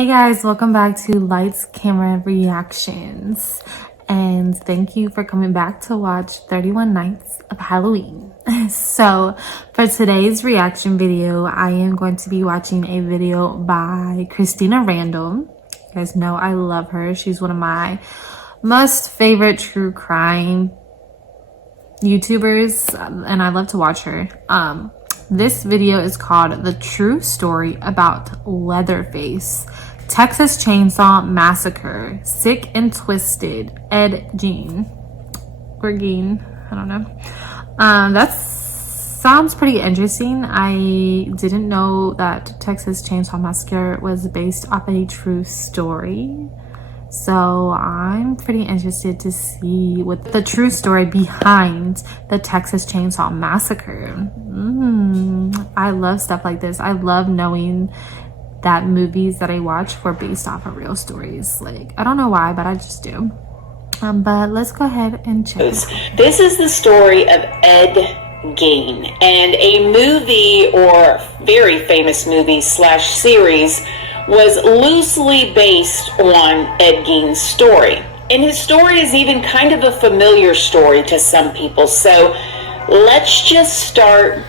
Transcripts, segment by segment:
Hey guys, welcome back to Lights Camera Reactions, and thank you for coming back to watch 31 Nights of Halloween. So for today's reaction video, I am going to be watching a video by Christina Randall. You guys know I love her. She's one of my most favorite true crime YouTubers, and I love to watch her. This video is called The True Story About Leatherface, Texas Chainsaw Massacre, Sick and Twisted, Ed Gein. Or Gein, I don't know. That sounds pretty interesting. I didn't know that Texas Chainsaw Massacre was based off a true story. So I'm pretty interested to see what the true story behind the Texas Chainsaw Massacre. I love stuff like this. I love knowing that movies that I watch were based off of real stories. Like, I don't know why, but I just do. But let's go ahead and check it out. This is the story of Ed Gein, and a movie, or very famous movie / series, was loosely based on Ed Gein's story. And his story is even kind of a familiar story to some people. So let's just start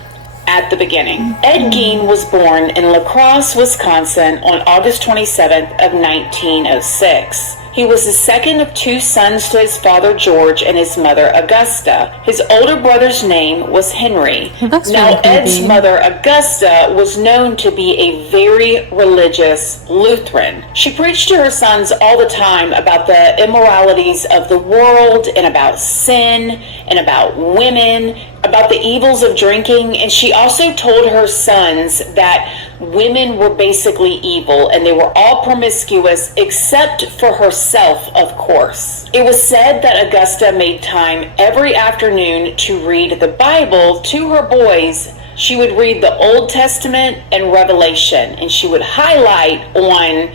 at the beginning. Ed Gein was born in La Crosse, Wisconsin on August 27th of 1906. He was the second of two sons to his father George and his mother Augusta. His older brother's name was Henry. Now, Ed's mother Augusta was known to be a very religious Lutheran. She preached to her sons all the time about the immoralities of the world and about sin and about women, about the evils of drinking, and she also told her sons that women were basically evil and they were all promiscuous except for herself, of course. It was said that Augusta made time every afternoon to read the Bible to her boys. She would read the Old Testament and Revelation, and she would highlight on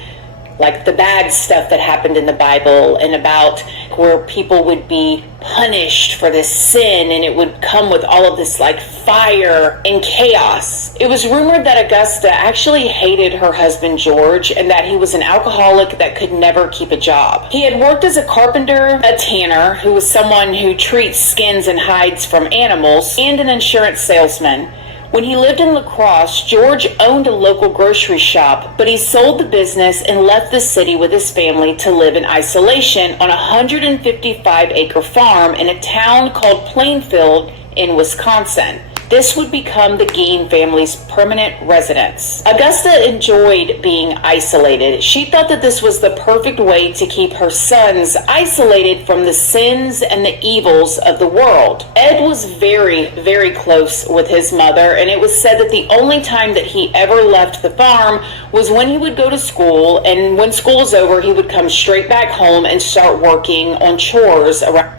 like the bad stuff that happened in the Bible and about where people would be punished for this sin, and it would come with all of this like fire and chaos. It was rumored that Augusta actually hated her husband George and that he was an alcoholic that could never keep a job. He had worked as a carpenter, a tanner, who was someone who treats skins and hides from animals, and an insurance salesman. When he lived in La Crosse, George owned a local grocery shop, but he sold the business and left the city with his family to live in isolation on a 155-acre farm in a town called Plainfield in Wisconsin. This would become the Gein family's permanent residence. Augusta enjoyed being isolated. She thought that this was the perfect way to keep her sons isolated from the sins and the evils of the world. Ed was very, very close with his mother, and it was said that the only time that he ever left the farm was when he would go to school, and when school was over, he would come straight back home and start working on chores around.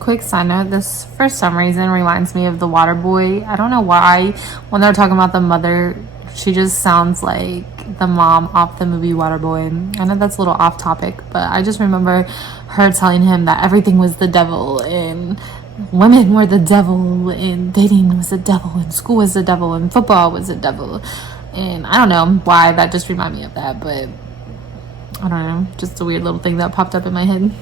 Quick side note, this for some reason reminds me of The Water Boy. I don't know why. When they're talking about the mother, she just sounds like the mom off the movie Waterboy. I know that's a little off topic, but I just remember her telling him that everything was the devil and women were the devil and dating was the devil and school was the devil and football was the devil. And I don't know why that just reminded me of that, but I don't know, just a weird little thing that popped up in my head.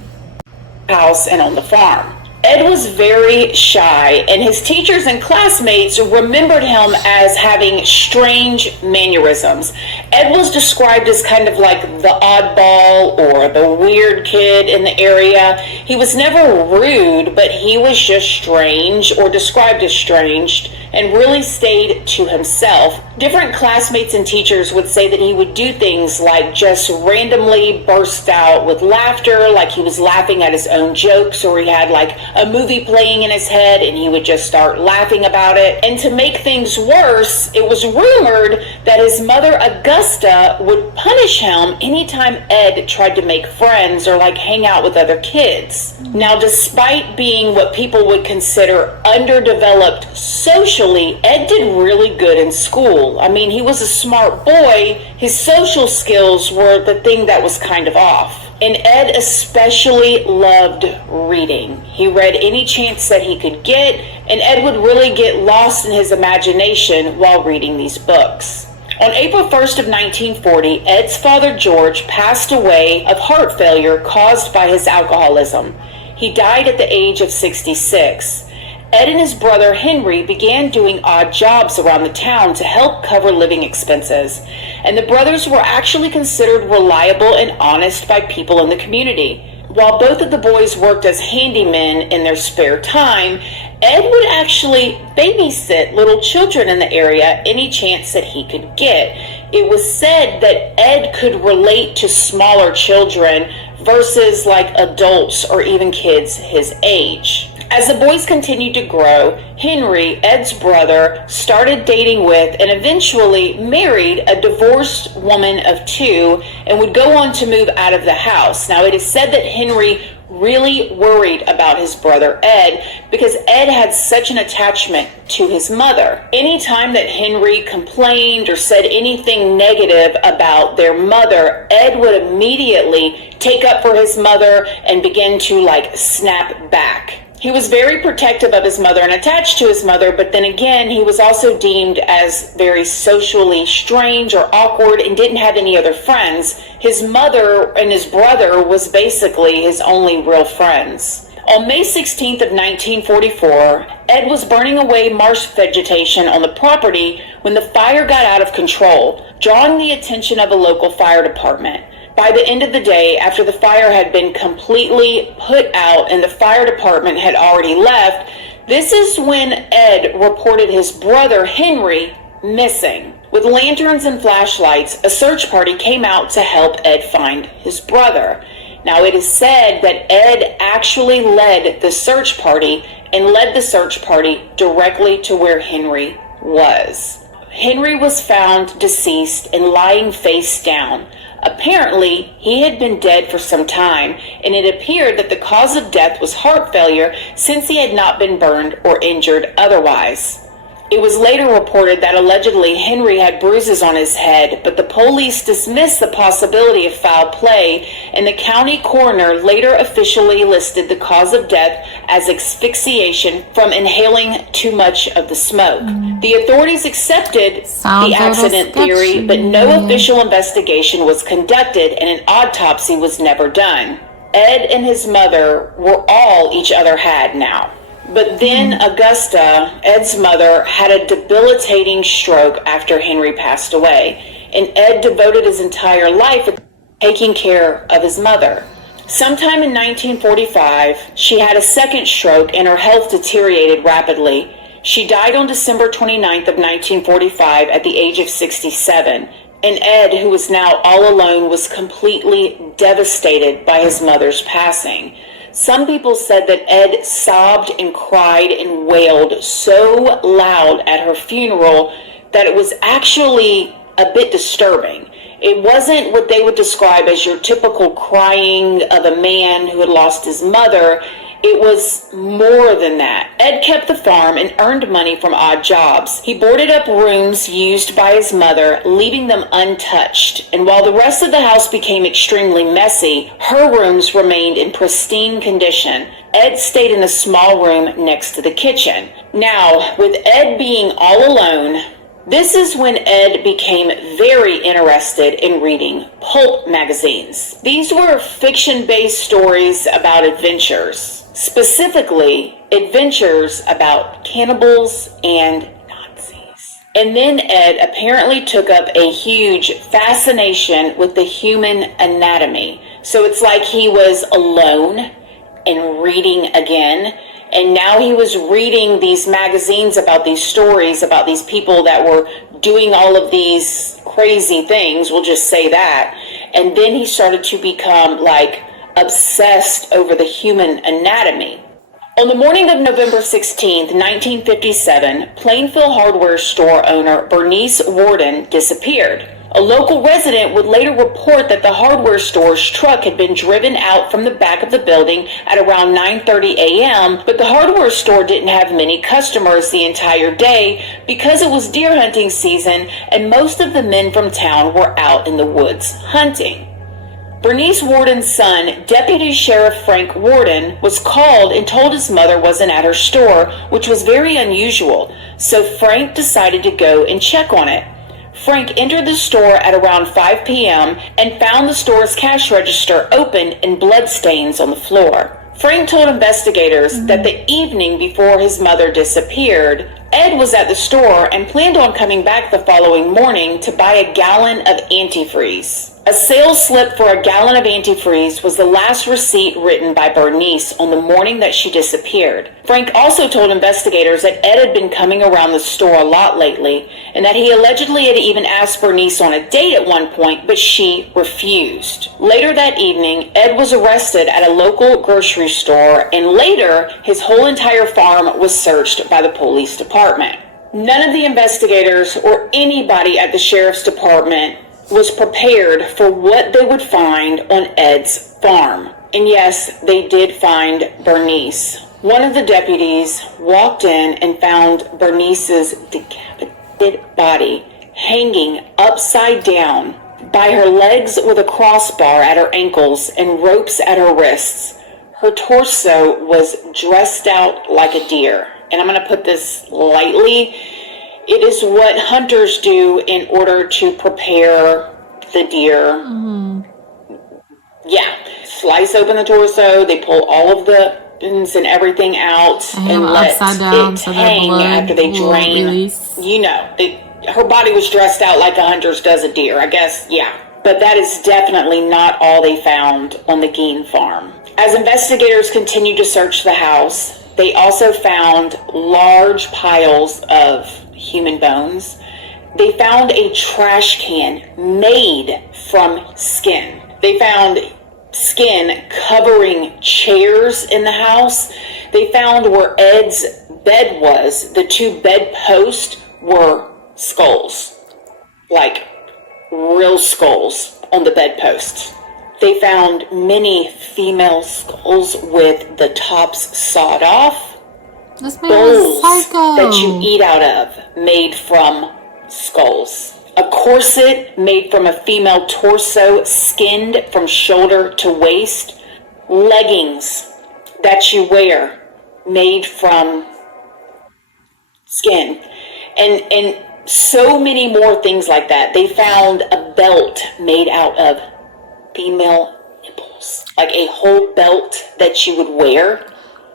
House and on the farm. Ed was very shy, and his teachers and classmates remembered him as having strange mannerisms. Ed was described as kind of like the oddball or the weird kid in the area. He was never rude, but he was just strange, or described as strange, and really stayed to himself. Different classmates and teachers would say that he would do things like just randomly burst out with laughter, like he was laughing at his own jokes, or he had like a movie playing in his head and he would just start laughing about it. And to make things worse, it was rumored that his mother Augusta would punish him anytime Ed tried to make friends or like hang out with other kids. Now, despite being what people would consider underdeveloped socially, Ed did really good in school. I mean, he was a smart boy. His social skills were the thing that was kind of off. And Ed especially loved reading. He read any chance that he could get, and Ed would really get lost in his imagination while reading these books. On April 1st of 1940, Ed's father George passed away of heart failure caused by his alcoholism. He died at the age of 66. Ed and his brother Henry began doing odd jobs around the town to help cover living expenses, and the brothers were actually considered reliable and honest by people in the community. While both of the boys worked as handymen in their spare time, Ed would actually babysit little children in the area any chance that he could get. It was said that Ed could relate to smaller children versus like adults or even kids his age. As the boys continued to grow, Henry, Ed's brother, started dating with and eventually married a divorced woman of 2 and would go on to move out of the house. Now, it is said that Henry really worried about his brother Ed because Ed had such an attachment to his mother. Anytime that Henry complained or said anything negative about their mother, Ed would immediately take up for his mother and begin to snap back. He was very protective of his mother and attached to his mother, but then again, he was also deemed as very socially strange or awkward and didn't have any other friends. His mother and his brother was basically his only real friends. On May 16th of 1944, Ed was burning away marsh vegetation on the property when the fire got out of control, drawing the attention of a local fire department. By the end of the day, after the fire had been completely put out and the fire department had already left, this is when Ed reported his brother Henry missing. With lanterns and flashlights, a search party came out to help Ed find his brother. Now, it is said that Ed actually led the search party and led the search party directly to where Henry was. Henry was found deceased and lying face down. Apparently, he had been dead for some time, and it appeared that the cause of death was heart failure since he had not been burned or injured otherwise. It was later reported that allegedly Henry had bruises on his head, but the police dismissed the possibility of foul play, and the county coroner later officially listed the cause of death as asphyxiation from inhaling too much of the smoke. The authorities accepted the accident theory, but no official investigation was conducted and an autopsy was never done. Ed and his mother were all each other had now. But then Augusta, Ed's mother, had a debilitating stroke after Henry passed away, and Ed devoted his entire life to taking care of his mother. Sometime in 1945, she had a second stroke and her health deteriorated rapidly. She died on December 29th of 1945 at the age of 67, and Ed, who was now all alone, was completely devastated by his mother's passing. Some people said that Ed sobbed and cried and wailed so loud at her funeral that it was actually a bit disturbing. It wasn't what they would describe as your typical crying of a man who had lost his mother. It was more than that. Ed kept the farm and earned money from odd jobs. He boarded up rooms used by his mother, leaving them untouched. And while the rest of the house became extremely messy, her rooms remained in pristine condition. Ed stayed in a small room next to the kitchen. Now, with Ed being all alone, this is when Ed became very interested in reading pulp magazines. These were fiction-based stories about adventures. Specifically, adventures about cannibals and Nazis. And then Ed apparently took up a huge fascination with the human anatomy. So it's like he was alone and reading again. And now he was reading these magazines about these stories, about these people that were doing all of these crazy things, we'll just say that. And then he started to become obsessed over the human anatomy. On the morning of November 16th, 1957, Plainfield hardware store owner Bernice Warden disappeared. A local resident would later report that the hardware store's truck had been driven out from the back of the building at around 9:30 a.m., but the hardware store didn't have many customers the entire day because it was deer hunting season and most of the men from town were out in the woods hunting. Bernice Warden's son, Deputy Sheriff Frank Warden, was called and told his mother wasn't at her store, which was very unusual, so Frank decided to go and check on it. Frank entered the store at around 5 p.m. and found the store's cash register open and bloodstains on the floor. Frank told investigators that the evening before his mother disappeared, Ed was at the store and planned on coming back the following morning to buy a gallon of antifreeze. A sales slip for a gallon of antifreeze was the last receipt written by Bernice on the morning that she disappeared. Frank also told investigators that Ed had been coming around the store a lot lately and that he allegedly had even asked Bernice on a date at one point, but she refused. Later that evening, Ed was arrested at a local grocery store, and later his whole entire farm was searched by the police department. None of the investigators or anybody at the sheriff's department was prepared for what they would find on Ed's farm. And yes, they did find Bernice. One of the deputies walked in and found Bernice's decapitated body hanging upside down by her legs with a crossbar at her ankles and ropes at her wrists. Her torso was dressed out like a deer. And I'm going to put this lightly. It is what hunters do in order to prepare the deer. Yeah. Slice open the torso. They pull all of the bones and everything out and let it so hang after they drain. Release. You know, her body was dressed out like a hunter's does a deer, I guess. Yeah. But that is definitely not all they found on the Gein farm. As investigators continued to search the house, they also found large piles of human bones. They found a trash can made from skin. They found skin covering chairs in the house. They found where Ed's bed was, the two bedposts were skulls. Like real skulls on the bedposts. They found many female skulls with the tops sawed off. This man is psycho. That you eat out of, made from skulls. A corset made from a female torso, skinned from shoulder to waist. Leggings that you wear, made from skin. And so many more things like that. They found a belt made out of female nipples. Like a whole belt that you would wear.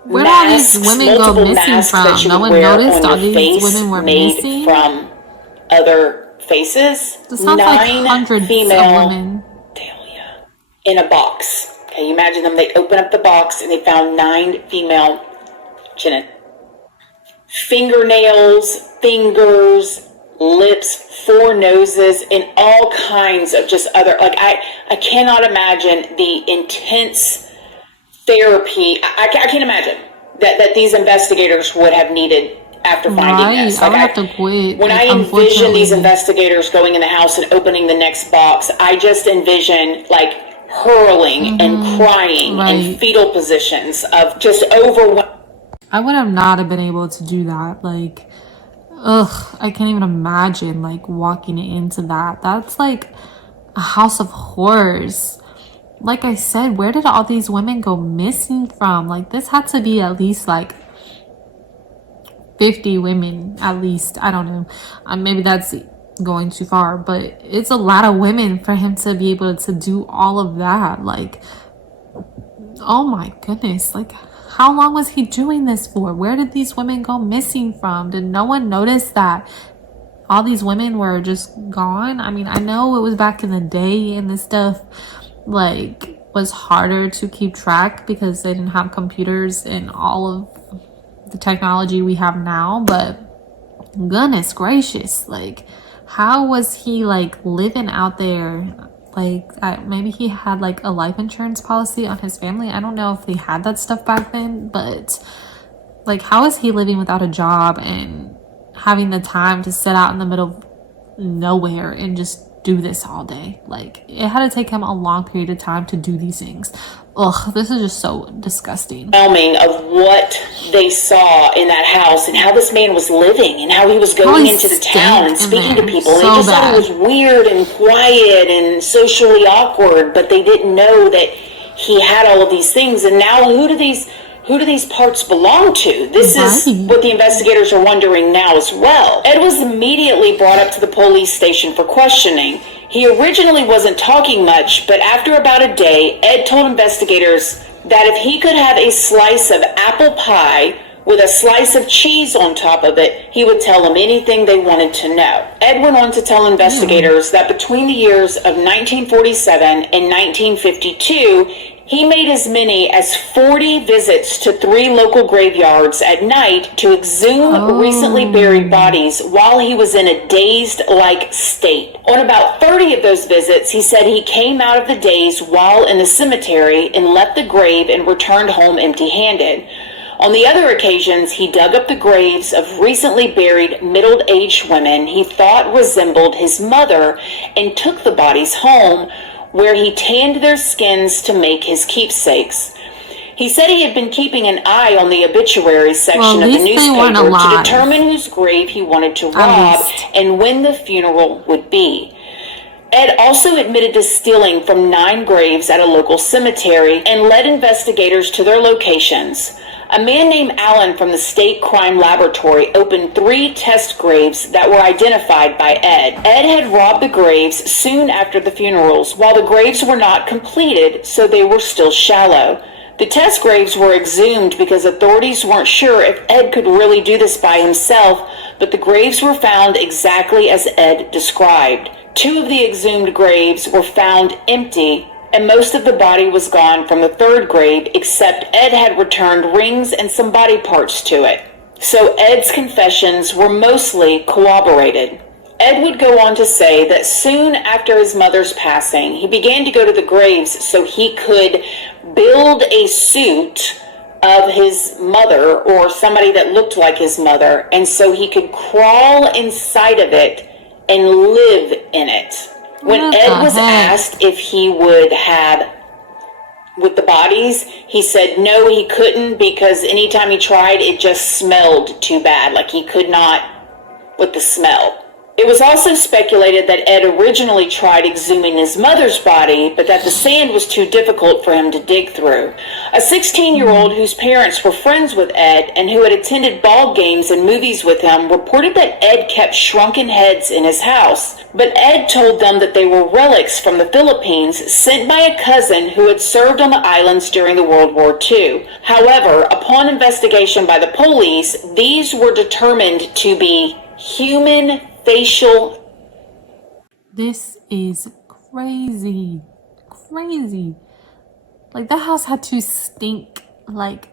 Where did all these women go missing from? No one noticed all these women were missing? From other faces. This sounds like hundreds female of women. Dahlia in a box. Okay, you imagine them. They open up the box and they found 9 female genitals. Fingernails, fingers, lips, 4 noses, and all kinds of just other, like, I cannot imagine the intense therapy. I can't imagine that these investigators would have needed after finding this. Like, I would have to quit. When I envision these investigators going in the house and opening the next box, I just envision like hurling and crying in fetal positions of just overwhelmed. I would have not have been able to do that. Like, I can't even imagine like walking into that. That's like a house of horrors. Like I said, where did all these women go missing from? Like, this had to be at least like 50 women, at least. I don't know. Maybe that's going too far, but it's a lot of women for him to be able to do all of that. Like, oh my goodness. Like, how long was he doing this for? Where did these women go missing from? Did no one notice that all these women were just gone? I mean, I know it was back in the day and this stuff like was harder to keep track because they didn't have computers and all of the technology we have now, but goodness gracious, like, how was he like living out there? Like, maybe he had like a life insurance policy on his family. I don't know if they had that stuff back then, but like, how is he living without a job and having the time to sit out in the middle of nowhere and just do this all day? Like, it had to take him a long period of time to do these things. Ugh, this is just so disgusting. Of what they saw in that house and how this man was living and how he was going into the town and speaking to people. And they just thought it was weird and quiet and socially awkward, but they didn't know that he had all of these things. And now who do these who do these parts belong to? This is what the investigators are wondering now as well. Ed was immediately brought up to the police station for questioning. He originally wasn't talking much, but after about a day, Ed told investigators that if he could have a slice of apple pie with a slice of cheese on top of it, he would tell them anything they wanted to know. Ed went on to tell investigators that between the years of 1947 and 1952, he made as many as 40 visits to 3 local graveyards at night to exhume recently buried bodies while he was in a dazed-like state. On about 30 of those visits, he said he came out of the daze while in the cemetery and left the grave and returned home empty-handed. On the other occasions, he dug up the graves of recently buried middle-aged women he thought resembled his mother and took the bodies home, where he tanned their skins to make his keepsakes. He said he had been keeping an eye on the obituary section of the newspaper to determine whose grave he wanted to rob and when the funeral would be. Ed also admitted to stealing from 9 graves at a local cemetery and led investigators to their locations. A man named Allen from the State Crime Laboratory opened 3 test graves that were identified by Ed. Ed had robbed the graves soon after the funerals, while the graves were not completed, so they were still shallow. The test graves were exhumed because authorities weren't sure if Ed could really do this by himself, but the graves were found exactly as Ed described. 2 of the exhumed graves were found empty, and most of the body was gone from the 3rd grave, except Ed had returned rings and some body parts to it. So Ed's confessions were mostly corroborated. Ed would go on to say that soon after his mother's passing, he began to go to the graves so he could build a suit of his mother or somebody that looked like his mother, and so he could crawl inside of it and live in it. When Ed was asked if he would have with the bodies, he said no, he couldn't, because anytime he tried, it just smelled too bad. Like he could not with the smell. It was also speculated that Ed originally tried exhuming his mother's body, but that the sand was too difficult for him to dig through. A 16-year-old whose parents were friends with Ed and who had attended ball games and movies with him reported that Ed kept shrunken heads in his house. But Ed told them that they were relics from the Philippines sent by a cousin who had served on the islands during the World War II. However, upon investigation by the police, these were determined to be human facial. This is crazy. Crazy. Like, that house had to stink like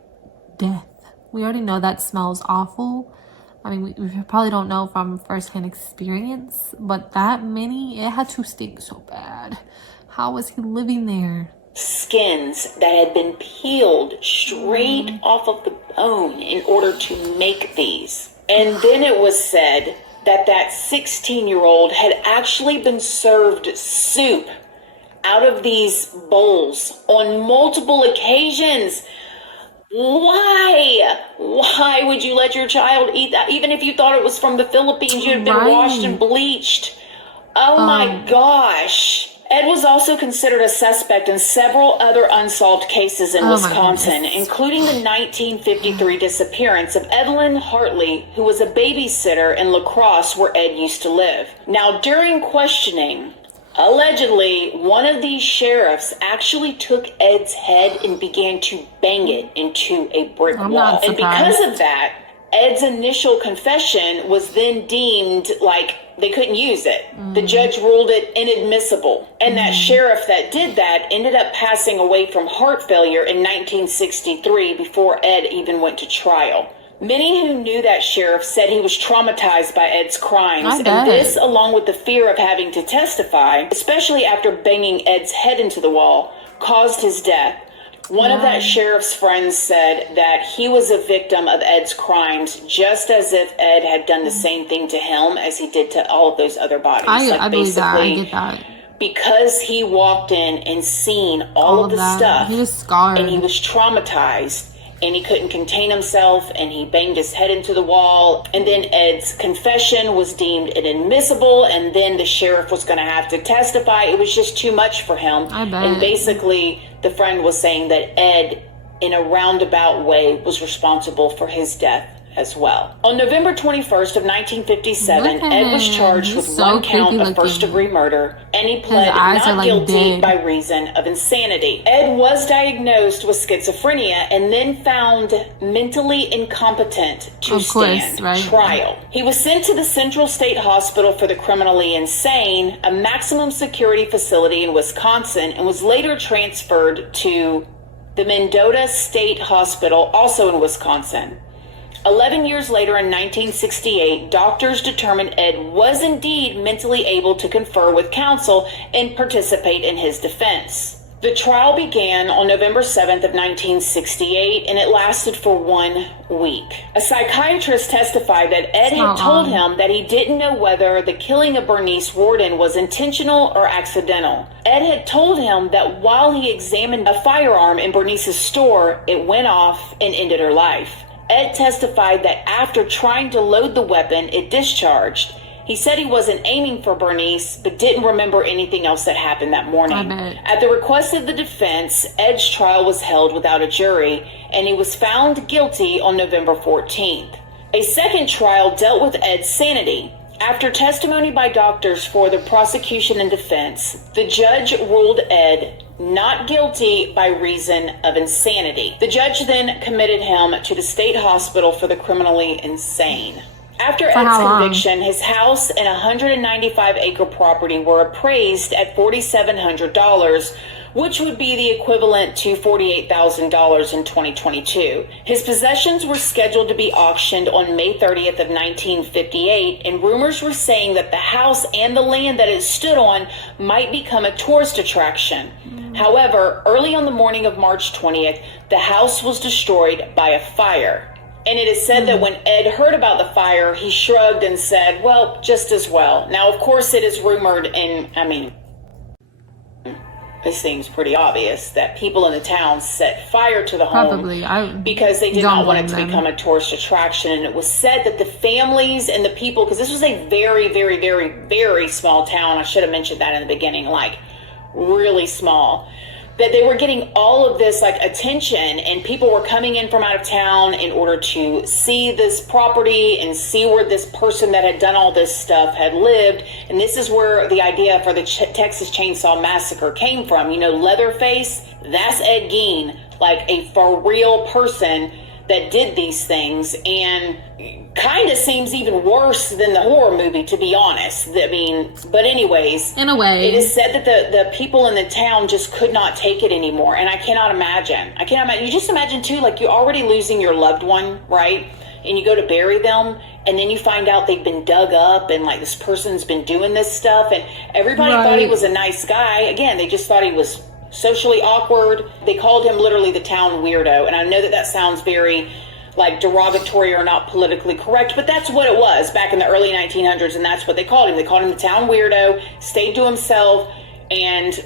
death. We already know that smells awful. I mean, we probably don't know from first-hand experience, but that many, it had to stink so bad. How was he living there? Skins that had been peeled straight off of the bone in order to make these. And then it was said that 16-year-old had actually been served soup out of these bowls on multiple occasions. Why would you let your child eat that? Even if you thought it was from the Philippines, you had been washed and bleached. Oh my gosh. Ed was also considered a suspect in several other unsolved cases in Wisconsin, including the 1953 disappearance of Evelyn Hartley, who was a babysitter in La Crosse, where Ed used to live. Now, during questioning, allegedly, one of these sheriffs actually took Ed's head and began to bang it into a brick wall. And because of that, Ed's initial confession was then deemed like they couldn't use it. The judge ruled it inadmissible. And that sheriff that did that ended up passing away from heart failure in 1963 before Ed even went to trial. Many who knew that sheriff said he was traumatized by Ed's crimes, and this, along with the fear of having to testify, especially after banging Ed's head into the wall, caused his death. One of that sheriff's friends said that he was a victim of Ed's crimes, just as if Ed had done the same thing to him as he did to all of those other bodies. I believe that. I get that. Because he walked in and seen all of the stuff, he was scarred, and he was traumatized, and he couldn't contain himself, and he banged his head into the wall. And then Ed's confession was deemed inadmissible, and then the sheriff was going to have to testify. It was just too much for him. I bet. And basically, the friend was saying that Ed in a roundabout way was responsible for his death as well. On November 21st of 1957, Ed was charged with one count of first-degree murder, and he pled not guilty by reason of insanity. Ed was diagnosed with schizophrenia and then found mentally incompetent to stand trial. He was sent to the Central State Hospital for the Criminally Insane, a maximum security facility in Wisconsin, and was later transferred to the Mendota State Hospital, also in Wisconsin. 11 years later, in 1968, doctors determined Ed was indeed mentally able to confer with counsel and participate in his defense. The trial began on November 7th of 1968, and it lasted for 1 week. A psychiatrist testified that Ed had told him that he didn't know whether the killing of Bernice Worden was intentional or accidental. Ed had told him that while he examined a firearm in Bernice's store, it went off and ended her life. Ed testified that after trying to load the weapon, it discharged. He said he wasn't aiming for Bernice, but didn't remember anything else that happened that morning. At the request of the defense, Ed's trial was held without a jury, and he was found guilty on November 14th. A second trial dealt with Ed's sanity. After testimony by doctors for the prosecution and defense, the judge ruled Ed not guilty by reason of insanity. The judge then committed him to the state hospital for the criminally insane. After Ed's conviction, his house and 195-acre property were appraised at $4,700, which would be the equivalent to $48,000 in 2022. His possessions were scheduled to be auctioned on May 30th of 1958, and rumors were saying that the house and the land that it stood on might become a tourist attraction. However, early on the morning of March 20th, the house was destroyed by a fire. And it is said that when Ed heard about the fire, he shrugged and said, well, just as well. Now, of course, it is rumored, and I mean, it seems pretty obvious that people in the town set fire to the home because they did not want it to become a tourist attraction. And it was said that the families and the people, because this was a very, very, very, very small town. I should have mentioned that in the beginning, like really small, that they were getting all of this like attention, and people were coming in from out of town in order to see this property and see where this person that had done all this stuff had lived. And this is where the idea for the Texas Chainsaw Massacre came from. You know, Leatherface, that's Ed Gein, like a for real person that did these things, and kind of seems even worse than the horror movie, to be honest. I mean, but anyways, in a way, it is said that the people in the town just could not take it anymore. And I cannot imagine. You just imagine too, like you're already losing your loved one, right? And you go to bury them, and then you find out they've been dug up, and like this person's been doing this stuff, and everybody thought he was a nice guy. Again, they just thought he was socially awkward. They called him literally the town weirdo. And I know that sounds very like derogatory or not politically correct, but that's what it was back in the early 1900s, and that's what they called him. They called him the town weirdo, stayed to himself, and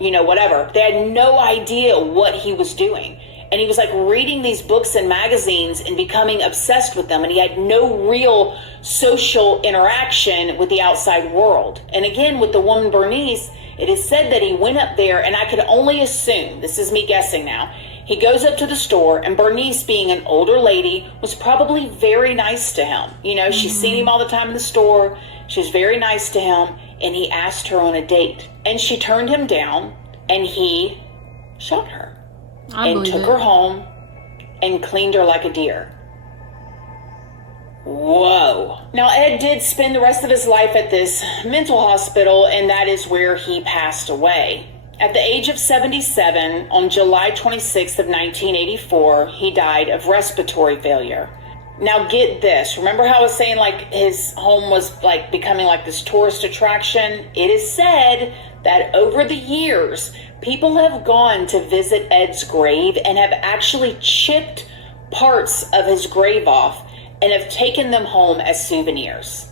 you know, whatever. They had no idea what he was doing. And he was like reading these books and magazines and becoming obsessed with them, and he had no real social interaction with the outside world. And again, with the woman Bernice, it is said that he went up there, and I could only assume, this is me guessing now, he goes up to the store, and Bernice, being an older lady, was probably very nice to him. You know, she's seen him all the time in the store. She was very nice to him, and he asked her on a date. And she turned him down, and he shot her and took her home and cleaned her like a deer. Whoa. Now, Ed did spend the rest of his life at this mental hospital, and that is where he passed away. At the age of 77, on July 26th of 1984, he died of respiratory failure. Now, get this. Remember how I was saying, like, his home was, like, becoming like this tourist attraction? It is said that over the years, people have gone to visit Ed's grave and have actually chipped parts of his grave off and have taken them home as souvenirs.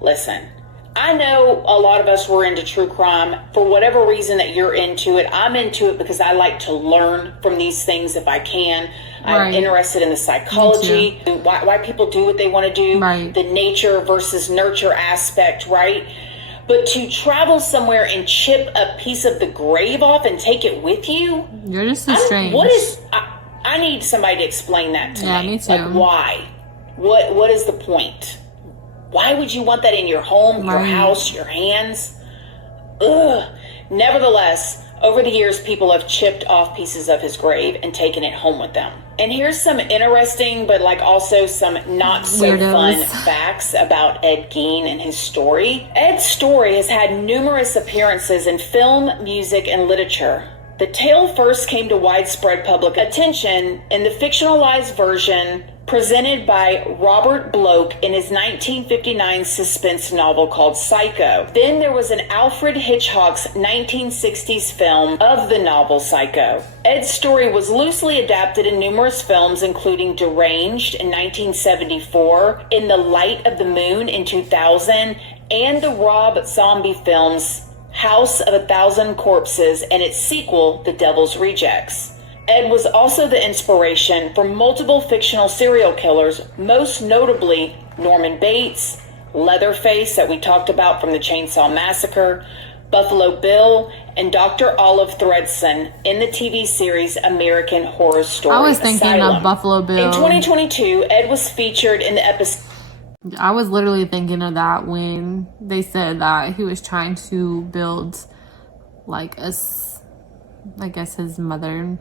Listen, I know a lot of us were into true crime. For whatever reason that you're into it, I'm into it because I like to learn from these things if I can. I'm interested in the psychology, why people do what they want to do, the nature versus nurture aspect, right? But to travel somewhere and chip a piece of the grave off and take it with you, you're just so strange. I need somebody to explain that to me. Yeah, me too. Like, why? What is the point? Why would you want that in your home, your house, your hands? Ugh. Nevertheless, over the years, people have chipped off pieces of his grave and taken it home with them. And here's some interesting, but like also some not so fun facts about Ed Gein and his story. Ed's story has had numerous appearances in film, music, and literature. The tale first came to widespread public attention in the fictionalized version presented by Robert Bloch in his 1959 suspense novel called Psycho. Then there was an Alfred Hitchcock's 1960s film of the novel Psycho. Ed's story was loosely adapted in numerous films, including Deranged in 1974, In the Light of the Moon in 2000, and the Rob Zombie films House of a Thousand Corpses and its sequel, The Devil's Rejects. Ed was also the inspiration for multiple fictional serial killers, most notably Norman Bates, Leatherface that we talked about from the Chainsaw Massacre, Buffalo Bill, and Dr. Olive Thredson in the TV series American Horror Story I was thinking Asylum. of Buffalo Bill. In 2022, Ed was featured in the episode. I was literally thinking of that when they said that he was trying to build like I guess his mother,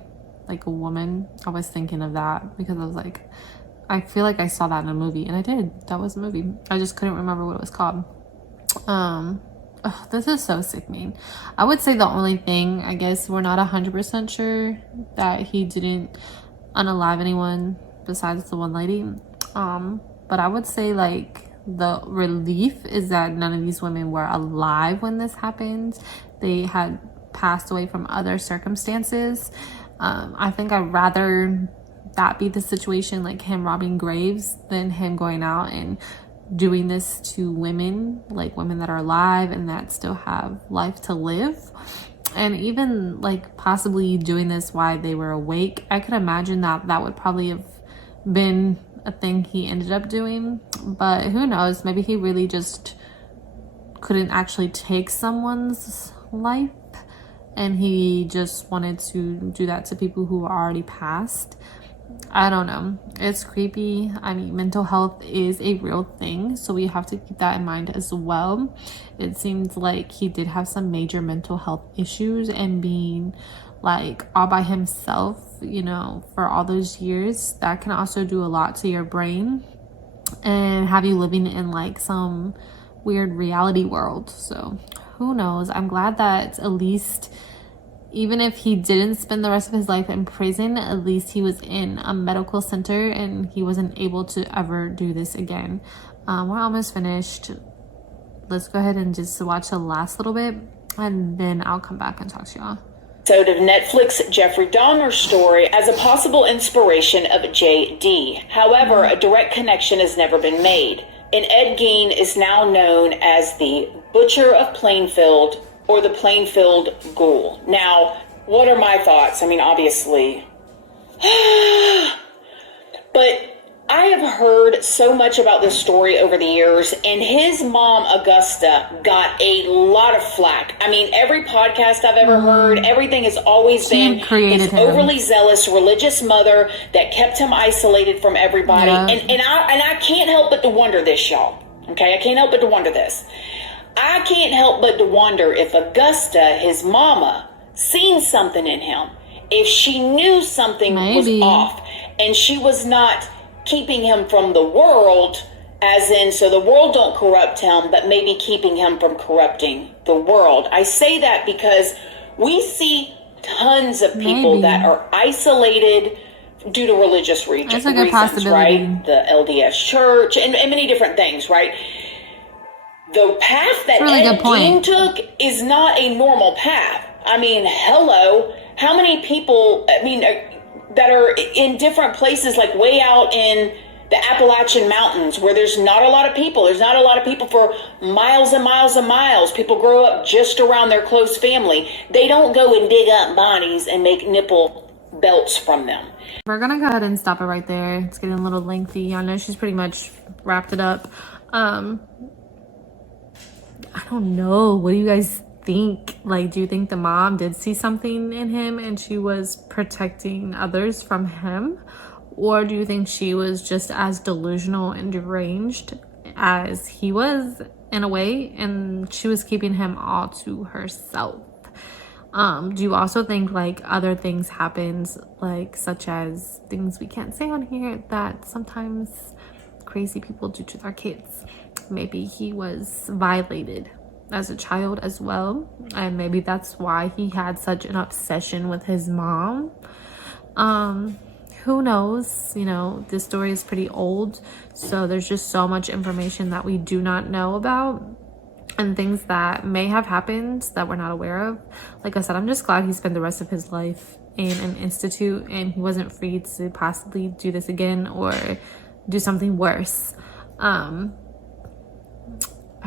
like a woman. I was thinking of that because I was like, I feel like I saw that in a movie, and I did. That was a movie. I just couldn't remember what it was called. This is so sickening. I would say the only thing, I guess we're not 100% sure that he didn't unalive anyone besides the one lady. But I would say like the relief is that none of these women were alive when this happened. They had passed away from other circumstances. I think I'd rather that be the situation, like him robbing graves, than him going out and doing this to women, like women that are alive and that still have life to live. And even like possibly doing this while they were awake. I could imagine that that would probably have been a thing he ended up doing, but who knows, maybe he really just couldn't actually take someone's life and he just wanted to do that to people who are already passed. I don't know, it's creepy. I mean, mental health is a real thing, so we have to keep that in mind as well. It seems like he did have some major mental health issues, and being like all by himself, you know, for all those years, that can also do a lot to your brain and have you living in like some weird reality world. So who knows? I'm glad that at least, even if he didn't spend the rest of his life in prison, at least he was in a medical center and he wasn't able to ever do this again. We're almost finished. Let's go ahead and just watch the last little bit, and then I'll come back and talk to y'all. Episode of Netflix Jeffrey Dahmer's story as a possible inspiration of J.D. However, a direct connection has never been made. And Ed Gein is now known as the Butcher of Plainfield, or the Plainfield Ghoul. Now, what are my thoughts? I mean, obviously. But I have heard so much about this story over the years, and his mom, Augusta, got a lot of flack. I mean, every podcast I've ever heard, everything has always been his overly zealous religious mother that kept him isolated from everybody. Yeah. And I can't help but to wonder this, y'all. Okay, I can't help but to wonder this. I can't help but to wonder if Augusta, his mama, seen something in him. If she knew something was off, and she was not keeping him from the world, as in, so the world don't corrupt him, but maybe keeping him from corrupting the world. I say that because we see tons of people that are isolated due to religious reasons, right? The LDS Church and many different things, right? The path that Ed Gein took is not a normal path. I mean, hello, how many people, that are in different places, like way out in the Appalachian Mountains, where there's not a lot of people. There's not a lot of people for miles and miles and miles. People grow up just around their close family. They don't go and dig up bodies and make nipple belts from them. We're gonna go ahead and stop it right there. It's getting a little lengthy. I know she's pretty much wrapped it up. I don't know. What do you guys think? Like, do you think the mom did see something in him and she was protecting others from him? Or do you think she was just as delusional and deranged as he was in a way, and she was keeping him all to herself? Do you also think like other things happened, like such as things we can't say on here that sometimes crazy people do to their kids? Maybe he was violated as a child as well, and maybe that's why he had such an obsession with his mom. Who knows? You know, this story is pretty old, so there's just so much information that we do not know about, and things that may have happened that we're not aware of. Like I said, I'm just glad he spent the rest of his life in an institute and he wasn't free to possibly do this again or do something worse. I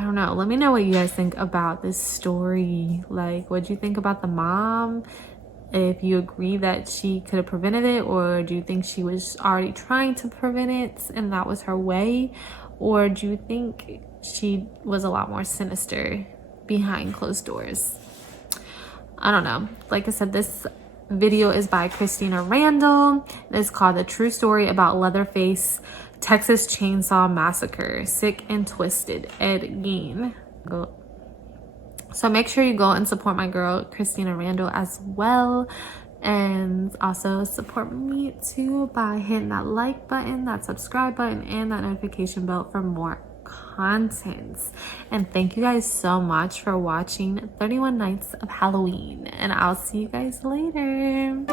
don't know. Let me know what you guys think about this story. Like, what do you think about the mom? If you agree that she could have prevented it, or do you think she was already trying to prevent it and that was her way? Or do you think she was a lot more sinister behind closed doors? I don't know. Like I said, this video is by Christina Randall. It's called The True Story About Leatherface Texas Chainsaw Massacre, Sick and Twisted, Ed Gein. So make sure you go and support my girl Christina Randall as well, and also support me too by hitting that like button, that subscribe button, and that notification bell for more content. And thank you guys so much for watching 31 Nights of Halloween, and I'll see you guys later.